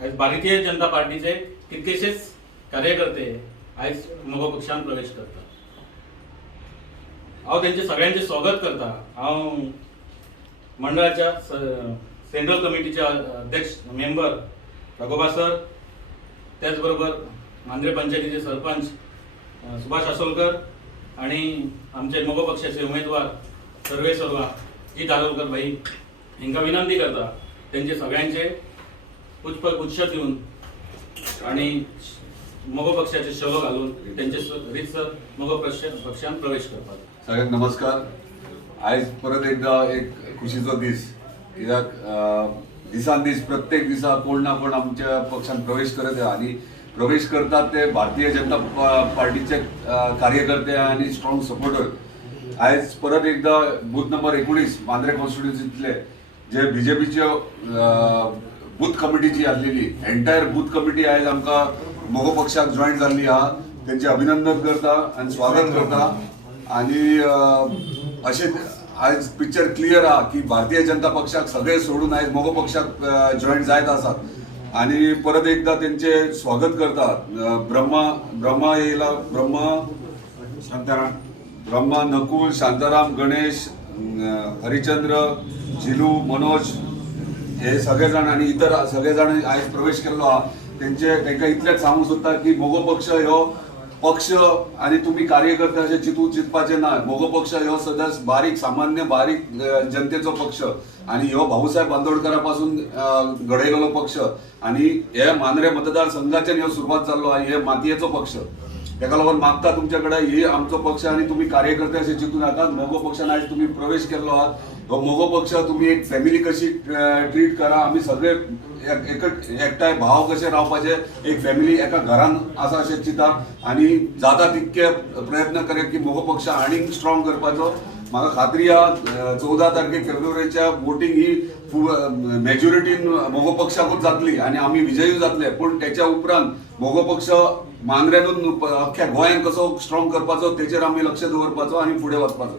आज भारतीय जनता पार्टीचे कितकेशेच कार्यकर्ते आज मगो पक्षान प्रवेश करतात। हांव त्यांचे सगळ्यांचे स्वागत करता। हांव मंडळाच्या सेंट्रल कमिटीचे अध्यक्ष मेंबर रघोबा सर, त्याचबरोबर मांद्रे पंचायतीचे सरपंच सुभाष आसोलकर आणि आमचे मगो पक्षाचे उमेदवार सर्वेसर्वा जी दारोलकर भाई हांकां विनंती करता त्यांचे सगळ्यांचे पुष्प दिवन आणि मगो पक्षाचे शलो घालून त्यांचे रितसर मगो पक्षान प्रवेश करतात। सगळ्यांक नमस्कार। आज परत एकदा एक खुशीचो दीस, कित्याक दिसान दीस प्रत्येक दिसा कोण ना कोण आमच्या पक्षान प्रवेश करत आहे आणि प्रवेश करतात ते भारतीय जनता पार्टीचे कार्यकर्ते आणि स्ट्रॉंग सपोर्टर। आज परत एकदा बूथ नंबर 19 मांद्रे कॉन्स्टिट्युन्सीतले जे बीजेपीचे बूथ कमिटीची आसलेली एंटायर बूथ कमिटी आज आमकां मगो पक्षाक जॉईन जाल्ली आहा, त्यांचे अभिनंदन करता आणि स्वागत करता। आणि अशें आज पिक्चर क्लियर आहा की भारतीय जनता पक्षाक सगळे सोडून आज मगो पक्षाक जॉईन जायत आसात आणि परत एकदा त्यांचे स्वागत करतात। ब्रह्मा येयला, ब्रह्मा, नकुल, शांताराम, गणेश, हरिचंद्र, जिलू, मनोज हे सगळेजण आणि इतर सगळेजण आज प्रवेश केल्लो आहा। तांकां इतलेंच सांगूंक सोदता की मगो पक्ष ह्यो पक्ष आणि तुम्ही कार्यकर्ते असे चिंतपाचे ना। मगो पक्ष ह्यो सदांच बारीक सामान्य बारीक जनतेचो पक्ष आणि ह्यो भाऊसाहेब बांदोडकरा पासून घडयलेलो पक्ष आणि हे मांद्रे मतदारसंघाच्यान ह्यो सुरवात जाल्लो आणि हे मातयेचो पक्ष। तेका लागून मागता तुमच्याकडे ही आमचो पक्ष आणि तुम्ही कार्यकर्ते असे चिंतू नाका। मगो पक्षान आज तुम्ही प्रवेश केल्लो आहात, हो मगो पक्ष तुम्ही एक फॅमिली कशी ट्रीट करा। आम्ही सगळे एकठांय भाव कशे रावपाचे, एक फॅमिली एका घरान आसा अशें चिंता आणि जाता तितके प्रयत्न करेत की मगो पक्ष आनीक स्ट्रॉंग करपाचो। म्हाका खात्री आहा 14 तारखेक फेब्रुवारीच्या वोटींग ही मेजॉरिटीन मगो पक्षाकूच जातली आणि आम्ही विजयी जातले। पण त्याच्या उपरांत मगो पक्ष मांद्र्यानूच अख्ख्या गोंयांत कसो स्ट्रॉंग करपाचो तेचेर आमी लक्ष दवरपाचो आणि फुडें वचपाचो।